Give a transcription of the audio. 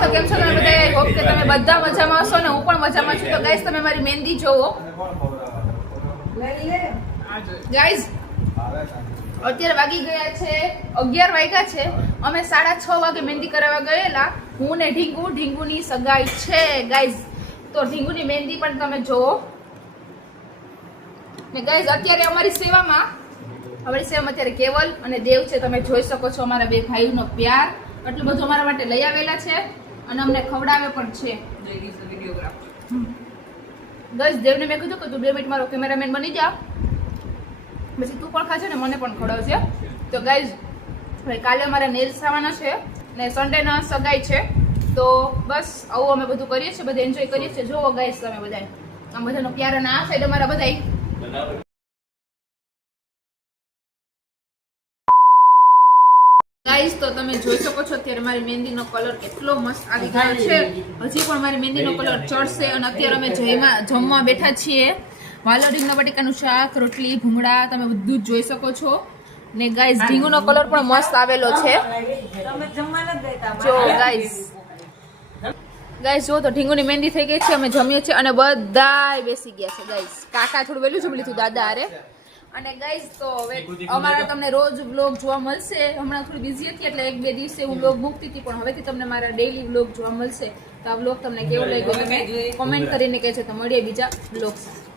તો કેમ છો તમે બધા? હોપ કે તમે બધા મજામાં હશો ને હું પણ મજામાં છું. તો ગાઈઝ તમે મારી મહેંદી જોવો. ગાઈઝ અત્યારે વાગી ગયા છે 11 વાગ્યા છે. અમે 6:30 વાગે મહેંદી કરાવવા ગયેલા. હું ને ઢીંગુની સગાઈ છે ગાઈઝ. તો ઢીંગુની મહેંદી પણ તમે જોવો. ને ગાઈઝ અત્યારે અમારી સેવામાં અત્યારે કેવલ અને દેવ છે. તમે જોઈ શકો છો અમારા બે ભાઈનો પ્યાર. એટલું બધું અમારા માટે લઈ આવેલા છે અને અમને ખવડાવે પણ છે. ગાઈઝ દેવને મેં કીધું કે તું 2 મિનિટ મારો કેમેરામેન બની જા, પછી તું પણ ખાશે ને મને પણ ખવડાવશે. તો ગાઈઝ હવે કાલે અમારે નેલ્સ આવવાના છે ને સન્ડેના સગાઈ છે. તો બસ આવું અમે બધું કરીએ છીએ, બધા એન્જોય કરીએ છીએ. જોવો ગાઈઝ તમે બધા આમ બધાનો પ્યાર અને આ સાઈડ અમારા બધા ગાઈઝ. તો તમે જોઈ શકો છો અત્યારે મારી મહેંદીનો કલર કેટલો મસ્ત આવી ગયો છે. હજી પણ મારી મહેંદીનો કલર ચડશે. અને અત્યારે અમે જમવા બેઠા છીએ. વાલોડ રીંગણા બટેકાનું શાક, રોટલી, ભૂંગળા તમે બધું જ જોઈ શકો છો. ને ગાઈઝ ઢીંગુનો કલર પણ મસ્ત આવેલો છે. જો ગાઈઝ જો તો ઢીંગુની મહેંદી થઈ ગઈ છે. અમે જમીએ છીએ અને બધાય બેસી ગયા છે ગાઈઝ. કાકા થોડું વહેલું જમી લીધું દાદા હારે. અને ગાઈઝ તો હવે અમારા તમને રોજ વ્લોગ જોવા મળશે. હમણાં થોડી બિઝી હતી એટલે 1-2 દિવસે હું વ્લોગ મૂકતી હતી, પણ હવેથી તમને મારા ડેઈલી વ્લોગ જોવા મળશે. તો આ વ્લોગ તમને કેવો લાગ્યો તમે કોમેન્ટ કરીને કહેજો. તો મળીએ બીજા વ્લોગ સાથે.